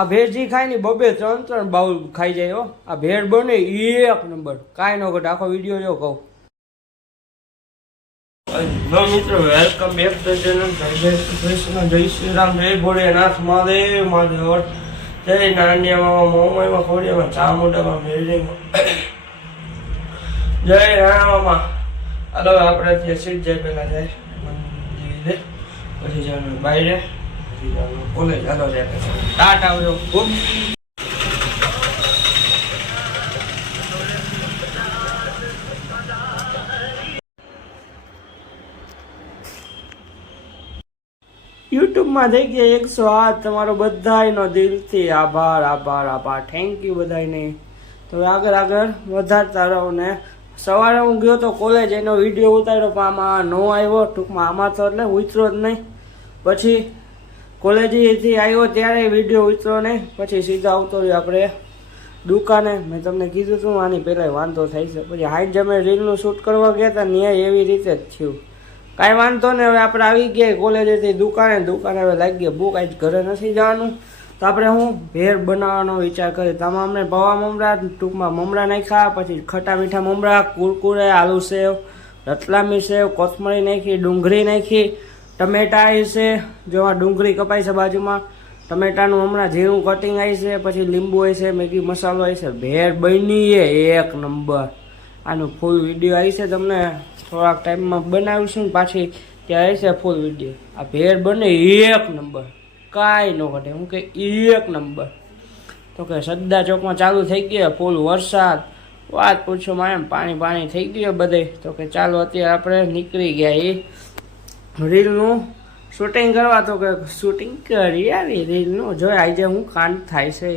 આ ભેળજી ખાય ને બબે 3 બાઉલ ખાઈ જાય હો. આ ભેળ બને એક નંબર, કાંઈ ન ઘટે. આખો વિડીયો જો કહું. હેલો મિત્રો, વેલકમ બેક ટુ ચેનલ. જય શ્રી કૃષ્ણ, જય શ્રી રામ, જય ભોળેનાથ મહાદેવ મહાદેવ. જય નાન્યામાં મોમાઈમાં ખોડિયામાં ચામુંડામાં મેળીમાં જય રામામાં. હાલો આપણે ત્યાં સીટ જાય પહેલા જાય મંદિરે, પછી જવાનું બાયરે, પછી જવાનું કોલેજ. હાલો જાય ટાટ આવજો. ખૂબ યુટ્યુબમાં થઈ ગયા 108. તમારો બધાયનો દિલથી આભાર આભાર આભાર. થેન્ક યુ બધાને. તો આગળ વધારતા રહો ને. સવારે હું ગયો તો કોલેજ, એનો વિડીયો ઉતાર્યો પણ આમાં ન આવ્યો. ટૂંકમાં આમાં તો એટલે ઉતરો જ નહીં. પછી કોલેજથી આવ્યો ત્યારે વિડીયો ઉતરો નહીં. પછી સીધા આવતો રહ્યો આપણે દુકાને. મેં તમને કીધું હતું આની પહેલાં વાંધો થાય છે. પછી હાઈટ જમે રીલનું શૂટ કરવા ગયા હતા ને એવી રીતે જ થયું. કાંઈ વાંધો નહીં. હવે આપણે આવી ગયા કોલેજેથી દુકાને હવે લાગી ગયા ભૂખ. આજ ઘરે નથી જવાનું તો આપણે હું ભેળ બનાવવાનો વિચાર કર્યો. તો આમાં અમને પૌવા મમરા, ટૂંકમાં મમરા નાખ્યા, પછી ખટા મીઠા મમરા, કુરકુરે, આલુ સેવ, રતલામી સેવ, કોથમરી નાખી, ડુંગળી નાખી, ટમેટા આવી છે. જો આ ડુંગળી કપાઈ છે બાજુમાં, ટમેટાનું હમણાં ઝીણું કટિંગ આવી છે, પછી લીંબુ આવી છે, મેગી મસાલો આવી છે. ભેળ બની એક નંબર. આનું ફૂલ વિડીયો આવી છે, તમને થોડાક ટાઈમમાં બનાવીશું ને પાછી ત્યાં આવી છે ફૂલ વિડીયો. આ ભેળ બને એક નંબર, કાંઈ ન ઘટે. હું કે એક નંબર. તો કે સદ્દા ચોકમાં ચાલુ થઈ ગયા ફૂલ વરસાદ. વાત પૂછો માં, એમ પાણી થઈ ગયું બધે. તો કે ચાલો અત્યારે આપણે નીકળી ગયા એ રીલનું શૂટિંગ કરવા. તો કે શૂટિંગ કરી આવી રીલનું. જો આજે હું કાંડ થાય છે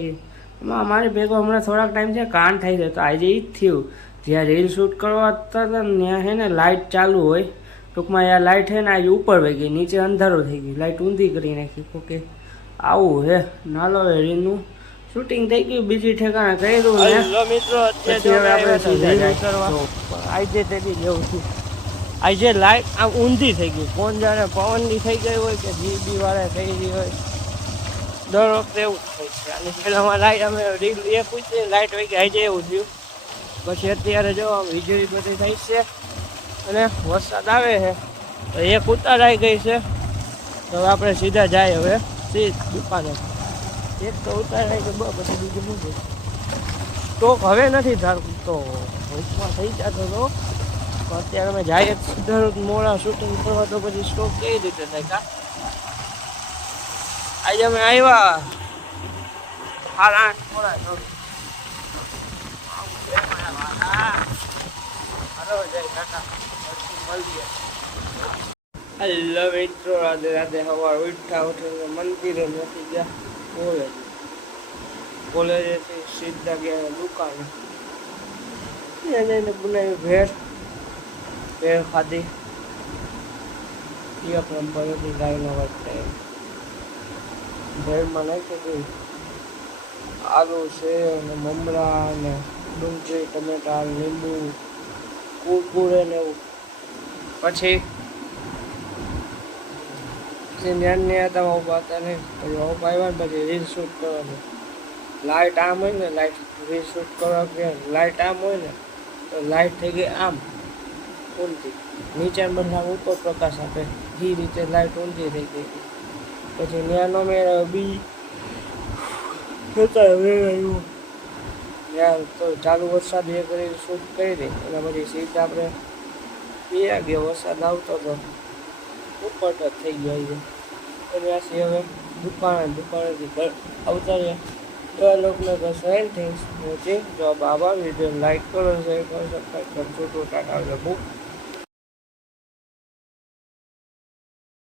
એમાં અમારી ભેગો હમણાં થોડાક ટાઈમ છે કાંડ થાય છે. તો આજે એ જ થયું. જ્યાં રીલ શૂટ કરવા હતા ને ત્યાં છે ને લાઇટ ચાલુ હોય. ટૂંકમાં યાર લાઇટ છે ને આજે ઉપર વહી ગઈ, નીચે અંધારો થઈ ગઈ, લાઇટ ઊંધી કરી નાખી. ઓકે આવું હે નાલો રીલનું શૂટિંગ થઈ ગયું. બીજી ઠેકાણે કર્યું ને મિત્રો. અત્યારે આપણે આજે તેથી જેવું છું. આજે લાઇટ આમ ઊંધી થઈ ગઈ. કોણ જાણે પવનની થઈ ગઈ હોય કે જીબી વાળા થઈ ગઈ હોય. દર વખતે એવું જ થાય છે. અને પહેલાંમાં લાઇટ અમે રીલ એ પૂછીએ લાઇટ વહી ગઈ. આજે એવું થયું. પછી અત્યારે જો વીજળી બધી થઈ છે અને વરસાદ આવે છે તો એક ઉતારાઈ ગઈ છે. તો આપણે સીધા જાય હવે દુકાને. એક તો ઉતારાઈ ગઈ, પછી બીજું મૂકી સ્ટોક હવે નથી ધારતું. તો વચમાં થઈ જતો તો અત્યારે અમે જાય સીધા મોડા શૂટિંગ કરવા. તો પછી સ્ટોક કેવી રીતે થાય કા. આજે અમે આવ્યા 8:30 મોડા. હેલો મિત્રો, રાધે રાધે. સવાર ઉઠીને મંદિરે નથી ગયા, કોલેજેથી સીધા ગયા દુકાને. એને બનાવી ભેળ ખાધી. એક નંબર હતી ગાયનો વખતે. ભેળમાં નાખી હતી આલુ છે ને મમરા ને ડુંગળી, ટમેટા, લીંબુ, કુરકુરે ને એવું. પછી જ્ઞાનની હતા ઉભા હતા ને પછી ઉભા આવ્યા ને પછી રીલ શૂટ કરવાનું. લાઇટ આમ હોય ને, લાઇટ રીલ શૂટ કરવા ગયા લાઇટ આમ હોય ને તો લાઇટ થઈ ગઈ આમ ઊંધી. નીચે બધા ઉપર પ્રકાશ આપે એ રીતે લાઇટ ઊંધી થઈ ગઈ. પછી ન્યાનો મેળ બી જતા આવ્યું. યાર તો ચાલુ વરસાદ એ કરી શૂટ કરી દે. એના પછી સીધા આપણે પીયા ગયા. વરસાદ આવતો હતો, ઉપર જ થઈ ગયો. પછી હવે દુકાનેથી ઘર આવતા રહ્યા. તો આ લોકોને કહેશો થેન્ક્સ વોચિંગ. જો આભાર. વિડીયો લાઈક કરો, શેર કરો, સબસ્ક્રાઈબ કરજો. તો ટાટા. બુક